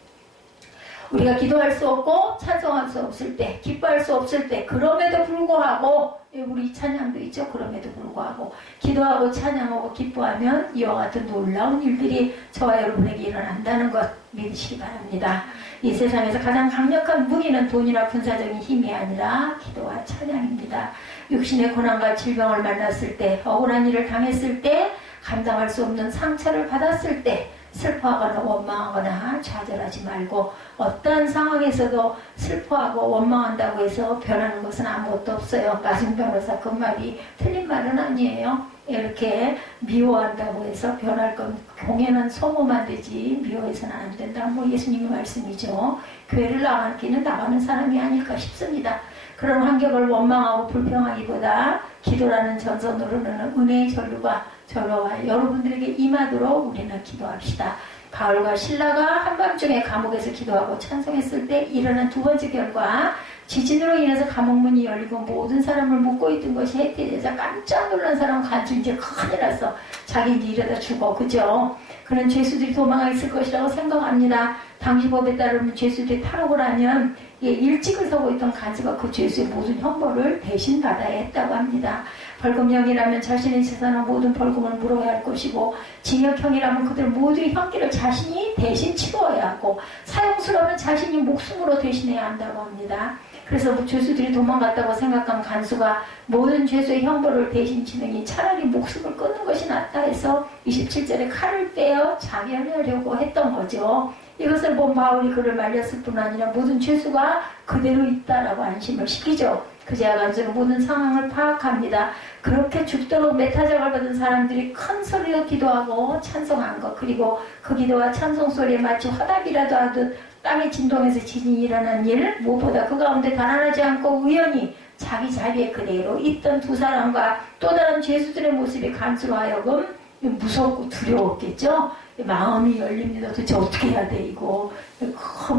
우리가 기도할 수 없고 찬송할 수 없을 때, 기뻐할 수 없을 때, 그럼에도 불구하고, 우리 찬양도 있죠. 그럼에도 불구하고 기도하고 찬양하고 기뻐하면 이와 같은 놀라운 일들이 저와 여러분에게 일어난다는 것 믿으시기 바랍니다. 이 세상에서 가장 강력한 무기는 돈이나 군사적인 힘이 아니라 기도와 찬양입니다. 육신의 고난과 질병을 만났을 때, 억울한 일을 당했을 때, 감당할 수 없는 상처를 받았을 때 슬퍼하거나 원망하거나 좌절하지 말고, 어떠한 상황에서도 슬퍼하고 원망한다고 해서 변하는 것은 아무것도 없어요. 나승 변호사 그 말이 틀린 말은 아니에요. 이렇게 미워한다고 해서 변할 건 공연은 소모만 되지 미워해서는 안 된다. 뭐 예수님의 말씀이죠. 교회를 나가기는 나가는 사람이 아닐까 싶습니다. 그런 환경을 원망하고 불평하기보다 기도라는 전선으로는 은혜의 전류가 저와 여러분들에게 임하도록 우리는 기도합시다. 바울과 신라가 한밤중에 감옥에서 기도하고 찬송했을 때 일어난 두 번째 결과, 지진으로 인해서 감옥문이 열리고 모든 사람을 묶고 있던 것이 해태되자 깜짝 놀란 사람은 간수 이제 큰일 났어. 자기 이제 이러다 죽어. 그죠? 그런 죄수들이 도망가 있을 것이라고 생각합니다. 당시 법에 따르면 죄수들이 탈옥을 하면 일찍을 서고 있던 간수가 그 죄수의 모든 형벌을 대신 받아야 했다고 합니다. 벌금형이라면 자신의 재산과 모든 벌금을 물어야 할 것이고, 징역형이라면 그들 모두의 형기를 자신이 대신 치러야 하고, 사형수라면 자신이 목숨으로 대신해야 한다고 합니다. 그래서 죄수들이 도망갔다고 생각한 간수가 모든 죄수의 형벌을 대신 치느니 차라리 목숨을 끊는 것이 낫다 해서 27절에 칼을 빼어 자결하려고 했던 거죠. 이것을 본 바울이 그를 말렸을 뿐 아니라 모든 죄수가 그대로 있다라고 안심을 시키죠. 그제야 간수는 모든 상황을 파악합니다. 그렇게 죽도록 메타작을 받은 사람들이 큰 소리로 기도하고 찬송한 것, 그리고 그 기도와 찬송 소리에 마치 화답이라도 하듯 땅의 진동에서 지진이 일어난 일, 무엇보다 그 가운데 달아나지 않고 우연히 자기 자리에 그대로 있던 두 사람과 또 다른 죄수들의 모습이 간수로 하여금 무섭고 두려웠겠죠. 마음이 열립니다. 도대체 어떻게 해야 돼 이거.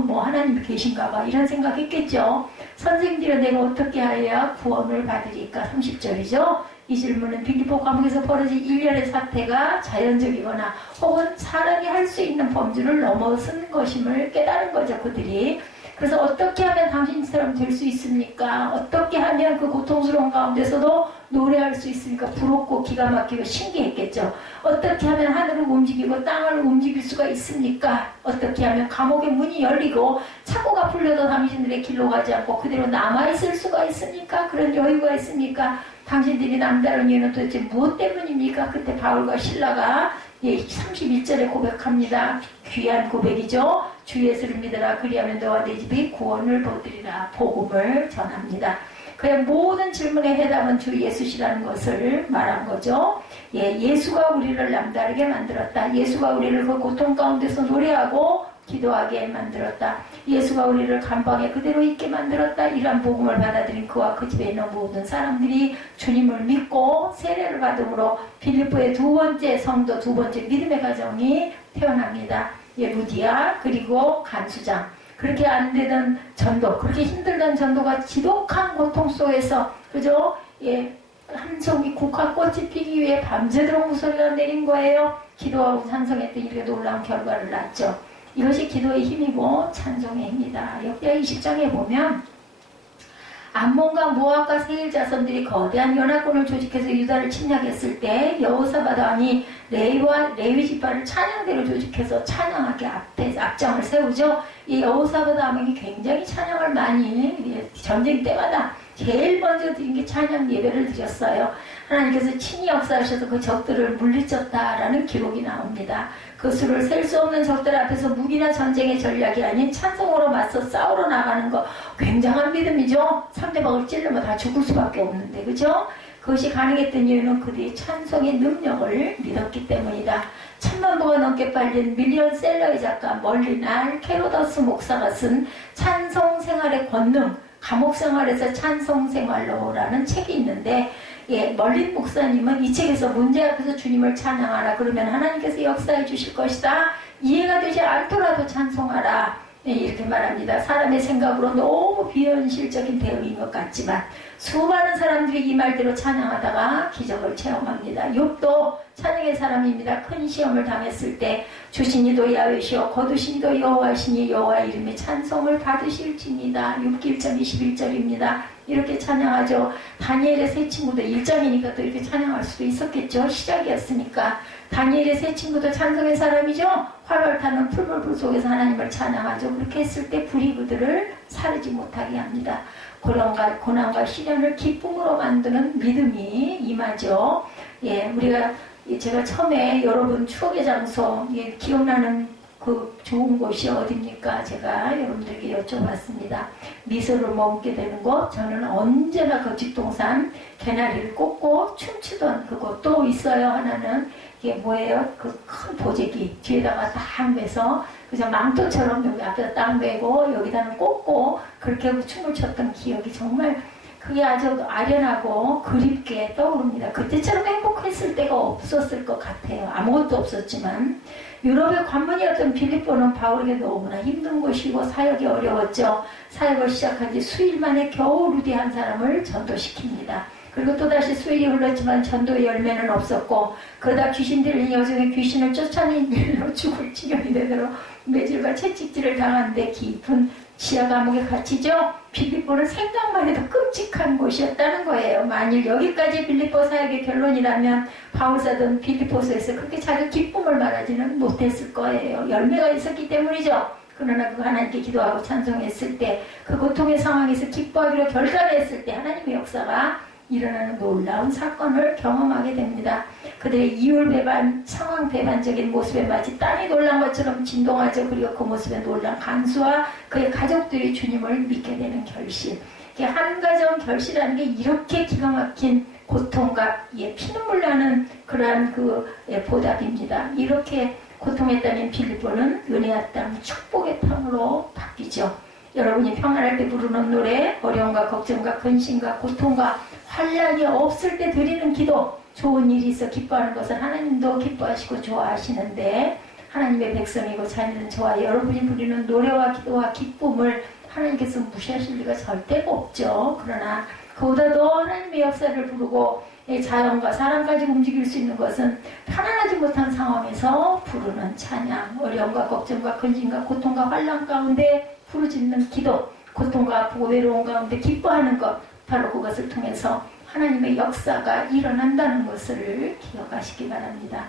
뭐 하나님이 계신가 봐 이런 생각했겠죠. 선생님들은 내가 어떻게 해야 구원을 받으리까. 30절이죠. 이 질문은 빌립보 감옥에서 벌어진 일련의 사태가 자연적이거나 혹은 사람이 할 수 있는 범주를 넘어선 것임을 깨달은 거죠. 그들이. 그래서 어떻게 하면 당신처럼 될 수 있습니까? 어떻게 하면 그 고통스러운 가운데서도 노래할 수 있습니까? 부럽고 기가 막히고 신기했겠죠. 어떻게 하면 하늘을 움직이고 땅을 움직일 수가 있습니까? 어떻게 하면 감옥의 문이 열리고 착고가 풀려도 당신들의 길로 가지 않고 그대로 남아있을 수가 있습니까? 그런 여유가 있습니까? 당신들이 남다른 이유는 도대체 무엇 때문입니까? 그때 바울과 신라가 31절에 고백합니다. 귀한 고백이죠. 주 예수를 믿으라. 그리하면 너와 내 집이 구원을 얻으리라. 복음을 전합니다. 그의 모든 질문의 해답은 주 예수시라는 것을 말한 거죠. 예수가 우리를 남다르게 만들었다. 예수가 우리를 그 고통 가운데서 노래하고 기도하게 만들었다. 예수가 우리를 감방에 그대로 있게 만들었다. 이러한 복음을 받아들인 그와 그 집에 있는 모든 사람들이 주님을 믿고 세례를 받음으로 빌립보의 두 번째 성도, 두 번째 믿음의 가정이 태어납니다. 루디아 그리고 간수장. 그렇게 안 되던 전도, 그렇게 힘들던 전도가 지독한 고통 속에서, 그죠? 한 송이 국화꽃이 피기 위해 밤새도록 무소리가 내린 거예요. 기도하고 찬송했더니 이렇게 놀라운 결과를 낳죠. 이것이 기도의 힘이고 찬송의 힘이다. 역대하 20장에 보면 암몬과 모압과 세일 자손들이 거대한 연합군을 조직해서 유다를 침략했을 때 여호사밧 왕이 레위 지파를 찬양대로 조직해서 찬양하게 앞장을 세우죠. 이 여호사밧 왕이 굉장히 찬양을 많이 전쟁 때마다 제일 먼저 드린 게 찬양 예배를 드렸어요. 하나님께서 친히 역사하셔서 그 적들을 물리쳤다라는 기록이 나옵니다. 그 수를 셀 수 없는 적들 앞에서 무기나 전쟁의 전략이 아닌 찬송으로 맞서 싸우러 나가는 거 굉장한 믿음이죠. 상대방을 찌르면 다 죽을 수밖에 없는데, 그죠? 그것이 가능했던 이유는 그들이 찬송의 능력을 믿었기 때문이다. 10만 부가 넘게 팔린 밀리언셀러의 작가 멀리날 캐로더스 목사가 쓴 찬송 생활의 권능, 감옥 생활에서 찬송 생활로라는 책이 있는데, 예, 멀린 목사님은 이 책에서 문제 앞에서 주님을 찬양하라 그러면 하나님께서 역사해 주실 것이다. 이해가 되지 않더라도 찬송하라. 네, 이렇게 말합니다. 사람의 생각으로 너무 비현실적인 대응인 것 같지만 수많은 사람들이 이 말대로 찬양하다가 기적을 체험합니다. 욥도 찬양의 사람입니다. 큰 시험을 당했을 때 주신 이도 야훼시오 거두신 이도 여호와시니 여호와의 이름의 찬송을 받으실지니다. 6기 1장 21절입니다. 이렇게 찬양하죠. 다니엘의 세 친구도 1장이니까 또 이렇게 찬양할 수도 있었겠죠. 시작이었으니까. 다니엘의 세 친구도 찬송의 사람이죠. 활활 타는 풀벌불 속에서 하나님을 찬양하죠. 그렇게 했을 때 불이 그들을 사르지 못하게 합니다. 고난과 시련을 기쁨으로 만드는 믿음이 임하죠. 예, 제가 처음에 여러분 추억의 장소, 예, 기억나는 그 좋은 곳이 어딥니까? 제가 여러분들에게 여쭤봤습니다. 미소를 머금게 되는 곳, 저는 언제나 그 뒷동산 개나리를 꽂고 춤추던 그곳 또 있어요. 하나는 이게 뭐예요? 그 큰 보재기 뒤에다가 딱 매서 그냥 망토처럼 여기 앞에다 딱 매고 여기다는 꽂고 그렇게 하고 춤을 췄던 기억이 정말 그게 아주 아련하고 그립게 떠오릅니다. 그때처럼 행복했을 때가 없었을 것 같아요. 아무것도 없었지만 유럽의 관문이었던 빌립보는 바울에게 너무나 힘든 곳이고 사역이 어려웠죠. 사역을 시작한 지 수일 만에 겨우 루디 한 사람을 전도시킵니다. 그리고 또다시 수일이 흘렀지만 전도의 열매는 없었고 그러다 귀신 들린 여성의 귀신을 쫓아낸 일로 죽을 지경이 되도록 매질과 채찍질을 당하는데 깊은 지하 감옥에 갇히죠. 빌립보는 생각만 해도 끔찍한 곳이었다는 거예요. 만일 여기까지 빌립보 사역의 결론이라면 바울사도는 빌립보서에서 그렇게 자기 기쁨을 말하지는 못했을 거예요. 열매가 있었기 때문이죠. 그러나 그 하나님께 기도하고 찬송했을 때 그 고통의 상황에서 기뻐하기로 결단했을 때 하나님의 역사가 일어나는 놀라운 사건을 경험하게 됩니다. 그들의 이율 배반, 상황 배반적인 모습에 마치 땅이 놀란 것처럼 진동하죠. 그리고 그 모습에 놀란 간수와 그의 가족들이 주님을 믿게 되는 결실. 한가정 결실이라는 게 이렇게 기가 막힌 고통과 피눈물 나는 그러한 보답입니다. 이렇게 고통했다면 빌립보는 은혜의 땅, 축복의 땅으로 바뀌죠. 여러분이 평안할 때 부르는 노래, 어려움과 걱정과 근심과 고통과 환란이 없을 때 드리는 기도, 좋은 일이 있어 기뻐하는 것은 하나님도 기뻐하시고 좋아하시는데 하나님의 백성이고 자녀는 저와 여러분이 부리는 노래와 기도와 기쁨을 하나님께서 무시하실 리가 절대가 없죠. 그러나 그보다도 하나님의 역사를 부르고 자연과 사람까지 움직일 수 있는 것은 편안하지 못한 상황에서 부르는 찬양, 어려움과 걱정과 근심과 고통과 환란 가운데 부르짖는 기도, 고통과 아프고 외로운 가운데 기뻐하는 것, 바로 그것을 통해서 하나님의 역사가 일어난다는 것을 기억하시기 바랍니다.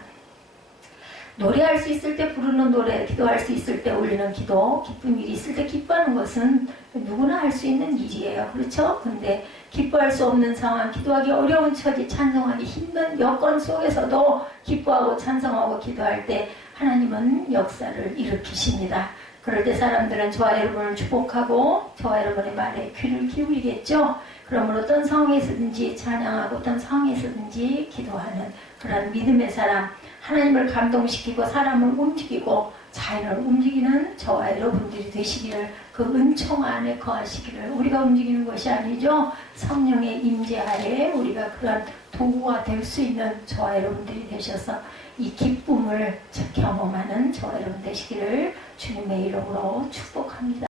노래할 수 있을 때 부르는 노래, 기도할 수 있을 때 올리는 기도, 기쁜 일이 있을 때 기뻐하는 것은 누구나 할 수 있는 일이에요. 그렇죠? 근데 기뻐할 수 없는 상황, 기도하기 어려운 처지, 찬송하기 힘든 여건 속에서도 기뻐하고 찬송하고 기도할 때 하나님은 역사를 일으키십니다. 그럴 때 사람들은 저와 여러분을 축복하고 저와 여러분의 말에 귀를 기울이겠죠. 그러므로 어떤 상황에서든지 찬양하고 어떤 상황에서든지 기도하는 그런 믿음의 사람, 하나님을 감동시키고 사람을 움직이고 자연을 움직이는 저와 여러분들이 되시기를, 그 은총 안에 거하시기를, 우리가 움직이는 것이 아니죠. 성령의 임재하에 우리가 그런 도구가 될 수 있는 저와 여러분들이 되셔서 이 기쁨을 경험하는 저와 여러분 되시기를 주님의 이름으로 축복합니다.